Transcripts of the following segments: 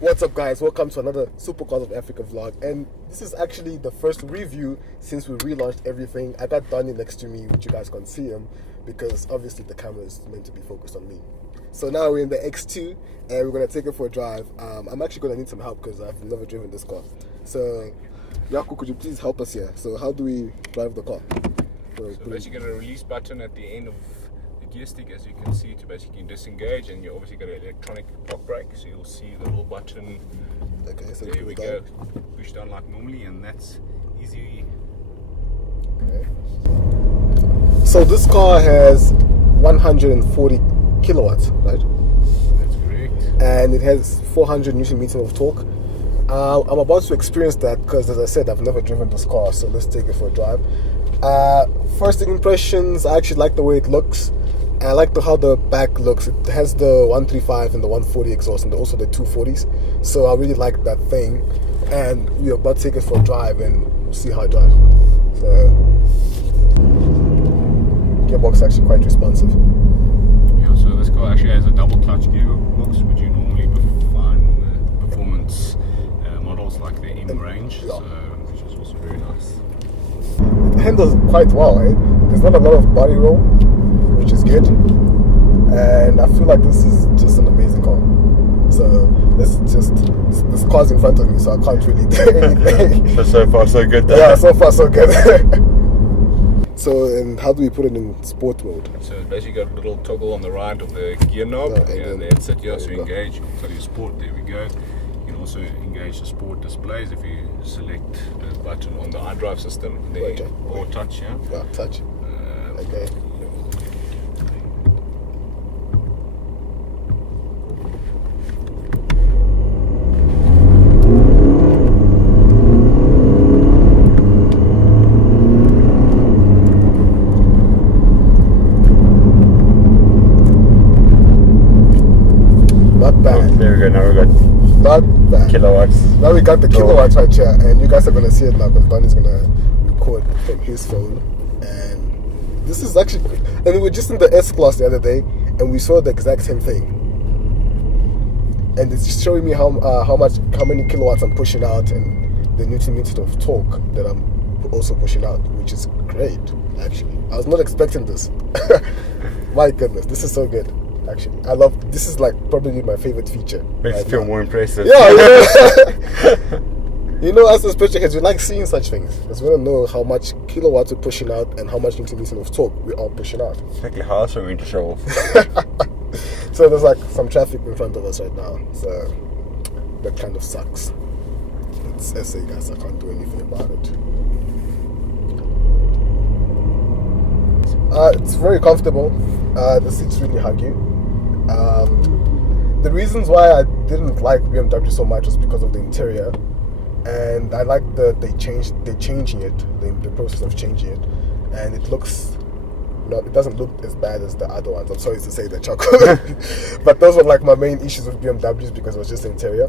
What's up guys, welcome to another Supercars of Africa vlog, and this is actually the first review since we relaunched everything. I got Donnie next to me, which you guys can't see him because obviously the camera is meant to be focused on me. So now we're in the X2 and we're going to take it for a drive. I'm actually going to need some help because I've never driven this car. So Yaku, could you please help us here? So how do we drive the car? So basically get a release button at the end of gear stick, as you can see, to basically disengage, and you obviously got an electronic park brake, so you'll see the little button. Okay, so there we go. Push down like normally, and that's easy. Okay. So this car has 140 kilowatts, right? That's correct. And it has 400 Newton meter of torque. I'm about to experience that because, as I said, I've never driven this car, so let's take it for a drive. First impressions, I actually like the way it looks. I like how the back looks. It has the 135 and the 140 exhaust and also the 240s. So I really like that thing. And we're about to take it for a drive and we'll see how it drives. So, gearbox is actually quite responsive. Yeah, so this car actually has a double clutch gearbox, which you normally find on the performance models like the M range, yeah. So, which is also very nice. It handles quite well, eh? There's not a lot of body roll, which is good, and I feel like this is just an amazing car. So this car's in front of me, so I can't really do anything. So far so good though. Yeah, so far so good. So, and how do we put it in sport mode? So it's basically got a little toggle on the right of the gear knob, and that's it. Yeah, so engage, you can tell you sport, there we go. You can also engage the sport displays if you select the button on the iDrive system there, right, or touch, yeah? Yeah, touch. Okay. Not bad. Oh, there we go, now we got Not bad. kilowatts. Now we got the kilowatts right here, and you guys are gonna see it now because Donnie's gonna record from his phone. And this is actually, and we were just in the S class the other day, and we saw the exact same thing. And it's just showing me how many kilowatts I'm pushing out, and the Newton meter of torque that I'm also pushing out, which is great. Actually, I was not expecting this. My goodness, this is so good. Actually, I love this. Is like probably my favorite feature. Makes it feel more impressive. Yeah, you know, you know, as a special heads, we like seeing such things because we want to know how much kilowatts we're pushing out and how much Newton meter of torque we are pushing out. Exactly how else are we going to show off? So there's like some traffic in front of us right now, so that kind of sucks. It's SA guys, I can't do anything about it. It's very comfortable. The seats really hug you. The reasons why I didn't like BMW so much was because of the interior, and I like they're changing it, the process of changing it, and it looks, it doesn't look as bad as the other ones. I'm sorry to say that, Choco. But those were like my main issues with BMWs because it was just the interior.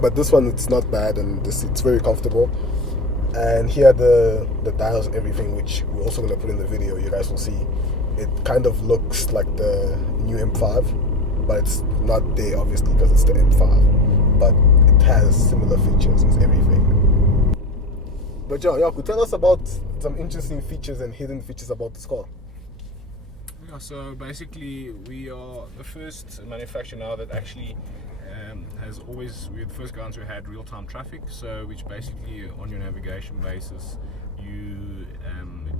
But this one, it's not bad, and it's very comfortable. And here are the dials and everything, which we're also going to put in the video. You guys will see. It kind of looks like the new M5, but it's not there obviously because it's the M5. But it has similar features and everything. But Yaku, tell us about some interesting features and hidden features about this car. Yeah, so basically we are the first manufacturer now that actually we're the first guys who had real-time traffic, so which basically on your navigation basis, it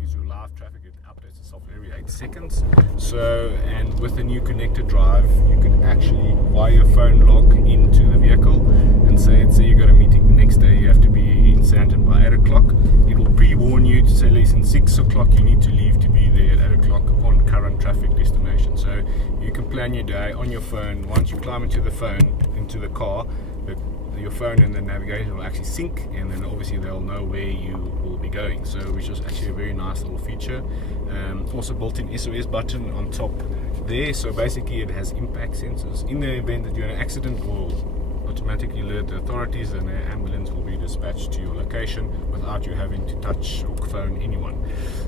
gives you live traffic, it updates resets itself every 8 seconds. So, and with the new connected drive, you can actually via your phone log into the vehicle and say you got a meeting the next day, you have to be in Sandton by 8 o'clock. It will pre-warn you to say, listen, 6 o'clock you need to leave to be there at 8 o'clock on current traffic destination. So you can plan your day on your phone. Once you climb into the car, your phone and the navigation will actually sync, and then obviously they'll know where you will be going. So, which is actually a very nice little feature. Also built-in SOS button on top there. So basically, it has impact sensors. In the event that you're in an accident, it will automatically alert the authorities, and an ambulance will be dispatched to your location without you having to touch or phone anyone.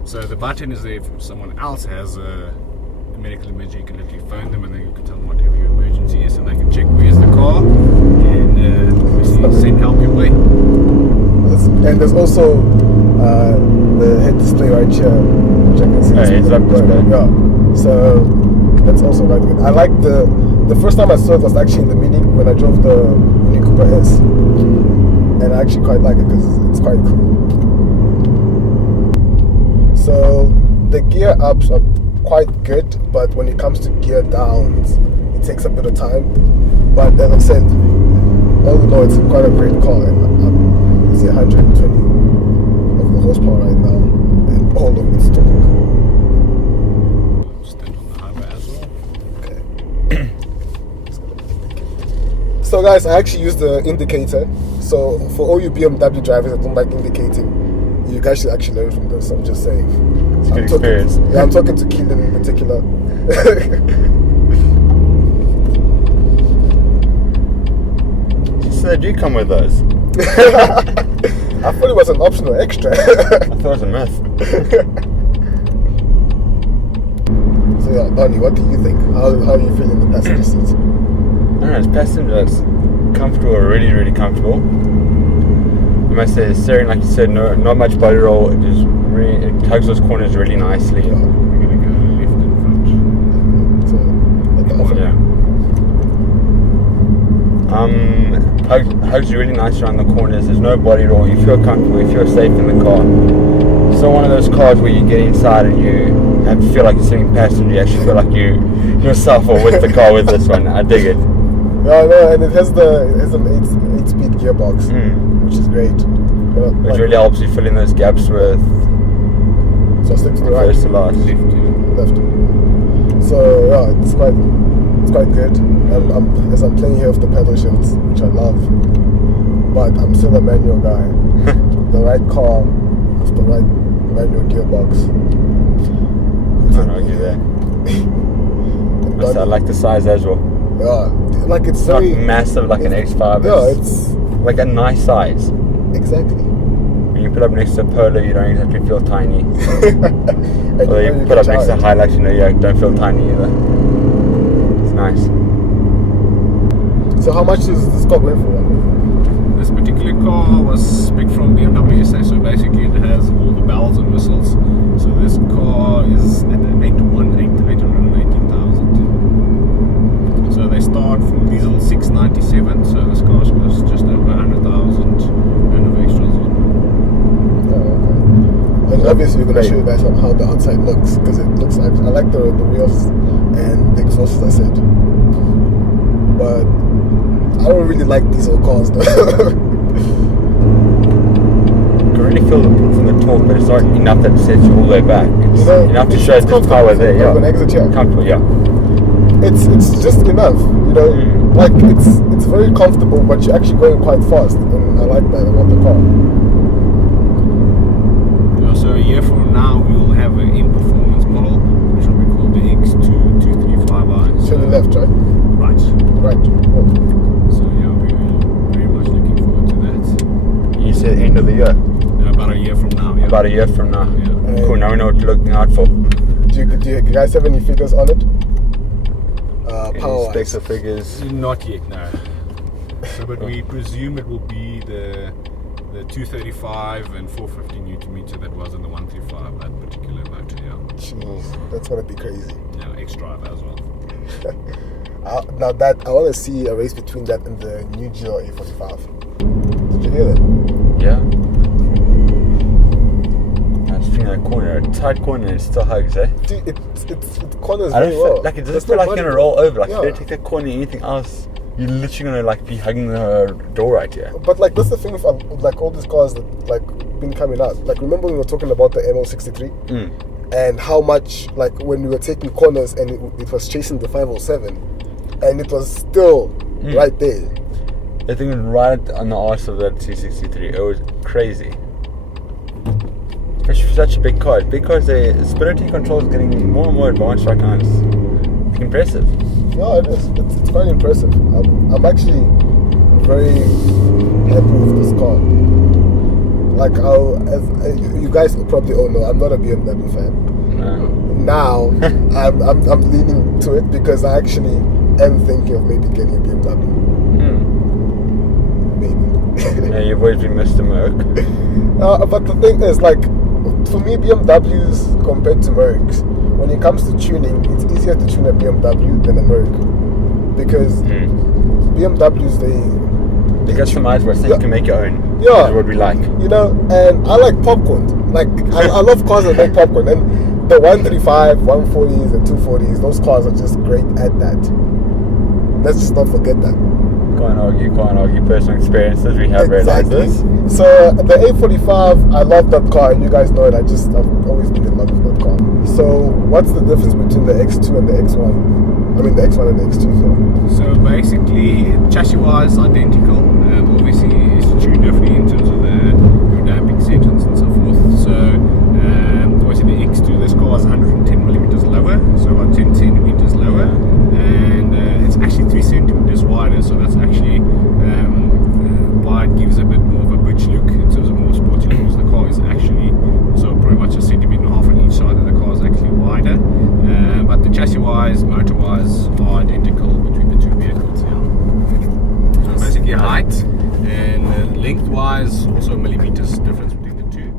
So the button is there if someone else has a medical emergency. You can literally phone them, and then you can tell them whatever your emergency is, and they can check where's the car and obviously send help your way. And there's also the head display right here, which I can see. It's up display. Yeah, so that's also right good. I like the first time I saw it was actually in the meeting when I drove the Mini Cooper S, and I actually quite like it because it's quite cool. So the gear ups are quite good, but when it comes to gear downs, it takes a bit of time. But as I said, all in all, it's quite a great car, and I'm using 120 of the horsepower right now, and all of its torque. Stand on the highway as well. Okay. So guys, I actually use the indicator. So for all you BMW drivers that don't like indicating, you guys should actually learn from this. I'm just saying. It's a good experience. I'm talking to Keelan in particular. So they do come with those. I thought it was an optional extra. I thought it was a myth. So yeah, Donnie, what do you think? How are you feeling the passenger seats? I don't know, it's passenger, it's comfortable, really, really comfortable. I must say, steering, like you said, not much body roll. It tugs those corners really nicely. Yeah. We're going to go left and front. So, like off Yeah. Hugs you really nice around the corners. There's no body roll. You feel comfortable. You feel safe in the car. It's not one of those cars where you get inside and you have to feel like you're sitting passenger. You actually feel like you yourself are with the car with this one. I dig it. Yeah, no, and it has an 8-speed gearbox, which is great. Which really helps you fill in those gaps with So I stick to the right. first to last. Left. So yeah, it's quite good. As I'm playing here with the pedal shifts, which I love, but I'm still a manual guy. The right car with the right manual gearbox. I don't argue that. I like the size as well. Yeah, like it's Not very massive like an X5. Yeah, it's like a nice size. exactly. When you put up next to a Polo, you don't exactly feel tiny. And Although you put up next to a Hilux, you know, you don't feel tiny either. It's nice. So how much is this car going for? This particular car was spec from BMW SA, so basically it has all the bells and whistles. So this car is at 818,000. So they start from diesel 697, so this car was just over 100,000 and of extras on. Oh, okay. And obviously we're going to show you guys how the outside looks, because it looks like, I like the wheels and the exhaust, as I said. But I don't really like diesel cars though. You can really feel the pull from the torque, but it's not enough that it sets you all the way back. It's enough to show the power there. Yeah, an exit here. comfortable. Yeah, It's just enough, you know. Like it's very comfortable, but you're actually going quite fast, and I like that about the car. Yeah, so a year from now we will have an in-performance model, which will be called the X2 235i. To the left, right? Right. Oh. So yeah, we're very much looking forward to that. you said end of the year. About a year from now. Yeah. About a year from now. Yeah. Cool. Now we know what you're looking out for. Do you guys have any figures on it? Power Specs or figures. Not yet, no. So, but we presume it will be the 235 and 450 Newton meter that was in the 135, that particular motor. Yeah. Jeez, that's gonna be crazy. Yeah, X-Drive as well. Now that I want to see a race between that and the new GLA 45. Did you hear that? Yeah. I just think that corner, a tight corner, and it still hugs, eh? Dude, it corners I don't very feel well. like it doesn't There's feel no like you're body, gonna bro. roll over. Like Yeah. if you take that corner, anything else, you're literally gonna like be hugging the door right here. But like that's the thing with like all these cars that like been coming out. Like remember we were talking about the MO63 and how much like when we were taking corners and it was chasing the 507 and it was still right there. I think it was right on the arse of that 263. It was crazy. Especially for such a big car. Big cars, the stability control is getting more and more advanced right now. It's impressive. Yeah, it is. It's quite impressive. I'm actually very happy with this car. Like, as you guys probably all know, I'm not a BMW fan. No. Now, I'm leaning to it because I actually am thinking of maybe getting a BMW. Maybe. Yeah, you've always been Mr. Merc. But the thing is, like, for me, BMWs compared to Mercs, when it comes to tuning, it's easier to tune a BMW than a Merc. Because BMWs, they customize where you can make your own. Yeah. That's what we like. You know, and I like popcorn. Like, I love cars that make popcorn. And the 135, 140s, and 240s, those cars are just great at that. Let's just not forget that. Can't argue personal experiences. We have realized this. So the A45, I love that car, and you guys know it. I've always been in love with that car. So what's the difference between the X2 and the X1? I mean the X1 and the X2. So basically, chassis-wise, identical. Obviously, it's tuned differently in terms of the damping settings and so forth. So obviously the X2, this car is 110 millimeters lower, so about 10 centimeters lower, and it's actually 3 centimeters wider. So that's actually why it gives a bit more of a butch look in terms of more sporty look. Because the car is actually so pretty much a centimeter and a half on each side, and the car is actually wider. But the chassis-wise, motor-wise, are identical between the two vehicles. Yeah. So basically height and length-wise, also millimeters difference between the two.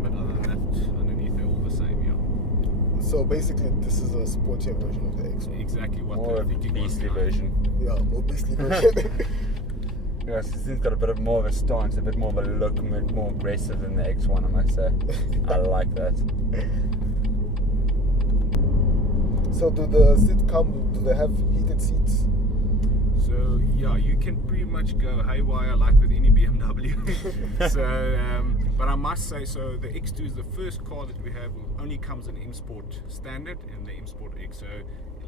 But other than that, underneath they're all the same. Yeah. So basically, this is a sportier version of the X1. Exactly what More they're of a thinking. beastly version. Yeah, more beastly version. Yes, this thing's got a bit more of a stance, a bit more of a look, a bit more aggressive than the X1, I must say. I like that. So do the seats do they have heated seats? So yeah, you can pretty much go haywire like with any BMW. So, but I must say, so the X2 is the first car that we have only comes in M Sport Standard and the M Sport X. So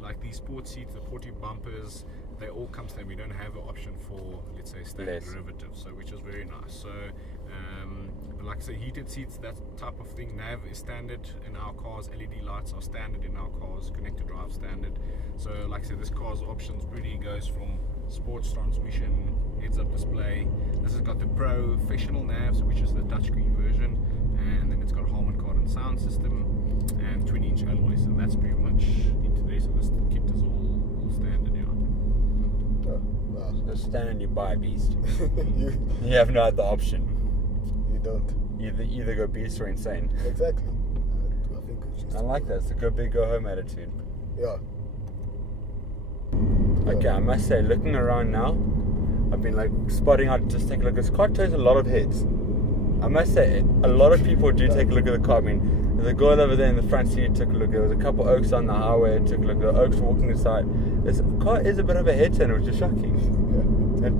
like these sport seats, the porty bumpers, they all come standard. We don't have an option for, let's say, standard derivatives, so which is very nice. So, but like I say, heated seats, that type of thing. Nav is standard in our cars. LED lights are standard in our cars. Connected drive standard. So, like I said, this car's options really goes from sports transmission, heads-up display. This has got the professional navs, which is the touchscreen version, and then it's got Harman Kardon sound system and 20-inch alloys. So that's pretty much into there. So this kit is all standard, yeah. The standard you buy a beast. you You have no other option. don't. You either go beast or insane. Exactly. I think we choose. I like that. It's a go big, go home attitude. Yeah. Okay, I must say, looking around now, I've been like spotting out, just take a look. This car tows a lot of heads. I must say, a lot of people do take a look at the car. I mean, there's a girl over there in the front seat took a look. There was a couple oaks on the highway, took a look. The oaks walking aside. This car is a bit of a head turner, which is shocking. Yeah.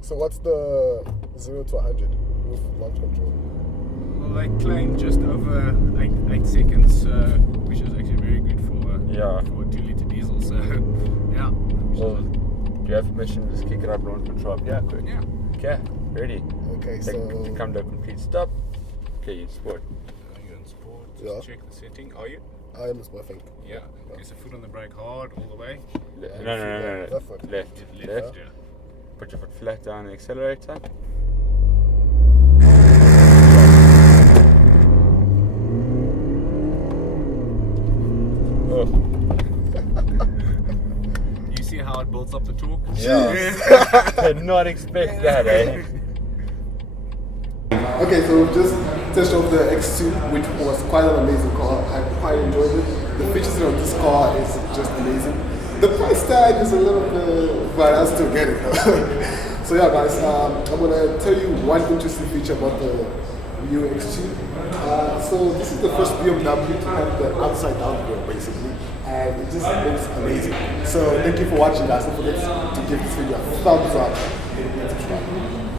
So what's the 0 to 100 with launch control? Well, they claim just over 8 seconds, which is actually very good for a 2-liter diesel. So, yeah. Well, do you have permission to just kick it up, launch control? Yeah, good. Yeah. Okay, ready. Okay, To come to a complete stop. Okay, you sport. You're in sport. Yeah. Just check the setting. Are you? I am, I think. Yeah. Okay, so foot on the brake hard all the way. No. Left foot. Left. Left. Yeah. Put your foot flat down the accelerator. Oh. You see how it builds up the torque? Yeah. Did not expect that, eh? Okay, so we've just touched off the X2, which was quite an amazing car. I quite enjoyed it. The features of this car is just amazing. The price tag is a little bit, but I still get it. So yeah, guys, I'm gonna tell you one interesting feature about the Leo X2. So this is the first BMW to have the upside down grill basically, and it just looks amazing. So thank you for watching, guys. Don't forget to give this video a thumbs up and subscribe.